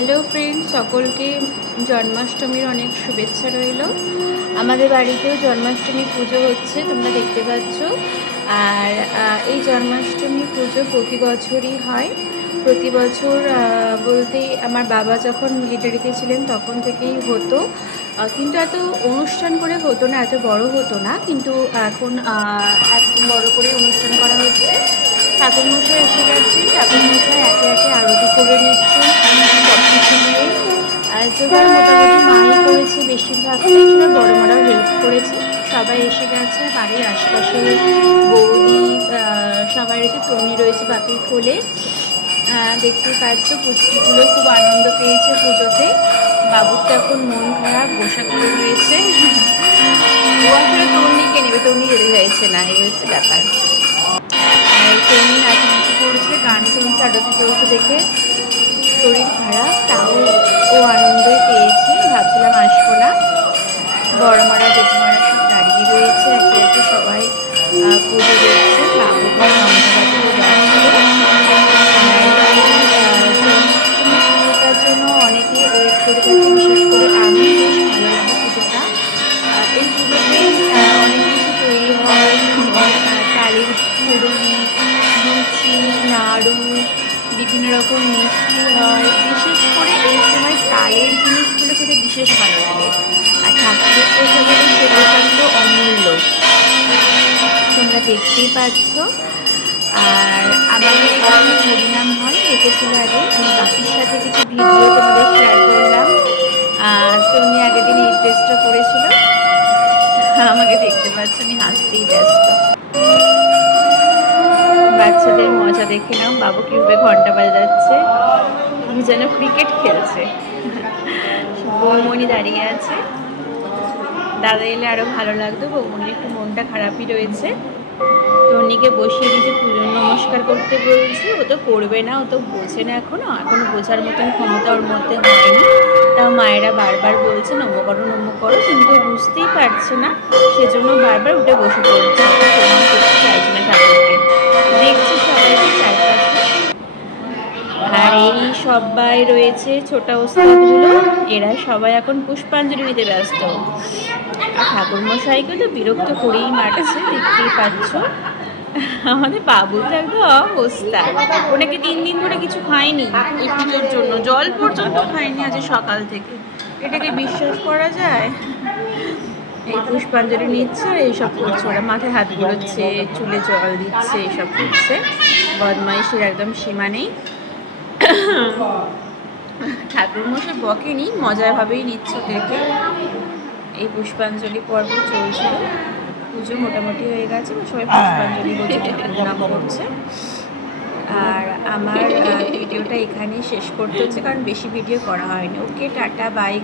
Hello friend, সকলকে জন্মাষ্টমীর অনেক শুভেচ্ছা রইল। আমাদের বাড়িতেও জন্মাষ্টমী পুজো হচ্ছে, তোমরা দেখতে পাচ্ছ। আর এই জন্মাষ্টমী পুজো প্রতি বছরই হয়। প্রতি বছর বলতে আমার বাবা যখন মিলিটারিতে ছিলেন তখন থেকেই হতো, কিন্তু এত অনুষ্ঠান করে হতো না, এত বড় হতো না। কিন্তু এখন বড় করে অনুষ্ঠান করা হচ্ছে। ঠাকুরমশাই এসে গেছে, ঠাকুরমশাই একে একে আরতি করে নিচ্ছেন সব কিছু নিয়ে। জোগাড় মোটামুটি মাই করেছে, বেশিরভাগ ছিল বড় মারাও হেল্প করেছে। সবাই এসে গেছে, বাড়ির আশপাশে বৌদি সবাই রয়েছে, তনি রয়েছে বাপির কোলে। দেখতেই পাচ্ছ পুচকিগুলো খুব আনন্দ পেয়েছে পুজোতে। বাবুর তো এখন মন খারাপ, বসে করে রয়েছে। ও আসলে তন্নিকে নেবে, তন্নি যেতে চাইছে না, এই হচ্ছে ব্যাপার। তন্নি নাচানাচি করছে, গান শুনছে, আরতি চলছে দেখে শরীর খারাপ, তাও ও আনন্দই পেয়েছে। ভাবছিলাম আসবো না। বড় মারা জেঠিমারা সব দাঁড়িয়ে রয়েছে, একে একে সবাই পুজো দেখছে। বাবুকে পুজোটার জন্য অনেকেই ওয়েট করে থাকে, বিশেষ করে আমি। বেশ ভালো লাগে পুজোটা। এই পুজোতে অনেক কিছু তৈরি হয়, তালের ফুড়ুনি, লুচি, নাড়ু, বিভিন্ন রকম মিষ্টি হয়। বিশেষ করে এই সময় তালের জিনিসগুলো খেতে বিশেষ ভালো লাগে। আর ঠাকুরের প্রসাদের সে প্রসাদ তো অমূল্য, তোমরা দেখতেই পাচ্ছ। আর আমাদের এখানে হরিনাম হয়, দেখেছিল আগে। আমি বাকির সাথে কিছু ভিডিও তোমাদের শেয়ার করলাম। তনি আগের দিন এই ড্রেসটা পরেছিল, আমাকে দেখতে পাচ্ছ, আমি হাসতেই ব্যস্ত। বাচ্চাদের মজা দেখে নাও, বাবু কিভাবে ঘন্টা বাজাচ্ছে, যেন ক্রিকেট খেলছে। বৌমণি দাঁড়িয়ে আছে, দাদা এলে আরো ভালো লাগতো। বৌমণির একটু মনটা খারাপই রয়েছে। তন্নিকে বসিয়ে দিয়েছে, পুজো নমস্কার করতে বলছে। ও তো করবে না, ও তো বোঝে না এখনো বোঝার মতন ক্ষমতা ওর মধ্যে হয়নি। তাও মায়েরা বারবার বলছে নম করো নম করো, কিন্তু বুঝতেই পারছে না, সেজন্য বারবার উঠে বসে পড়ছে, প্রণাম করতে চাইছে না ঠাকুরকে। দেখছি সবাইকে চারপাশে। আর এই সবাই রয়েছে ছোট ওস্তাদগুলো, এরা সবাই এখন পুষ্পাঞ্জলি নিতে ব্যস্ত। ঠাকুরমশাইকে তো বিরক্ত করেই মারছে, দেখতেই পাচ্ছ। আমাদের বাবু তো একদম অবস্থা, ওনাকে 3 দিন ধরে কিছু খায়নি এই পুজোর জন্য, জল পর্যন্ত খায়নি আজ সকাল থেকে। এটাকে বিশ্বাস করা যায়? এই পুষ্পাঞ্জলি নিচ্ছে আর এইসব করছে, ওরা মাথায় হাত ঘুরোচ্ছে, চুলে জল দিচ্ছে, এইসব করছে। বদমাইশের একদম সীমা নেই। ঠাকুরমশাই বকেনি, মজাভাবেই নিচ্ছে ওদেরকে। এই পুষ্পাঞ্জলি পর্ব চলছিল, পুজো মোটামুটি হয়ে গেছে, সবাই পুষ্পাঞ্জলি বলছে, নাম করছে। আর আমার ভিডিওটা এখানেই শেষ করতে হচ্ছে, কারণ বেশি ভিডিও করা হয়নি। ওকে, টাটা, বাই।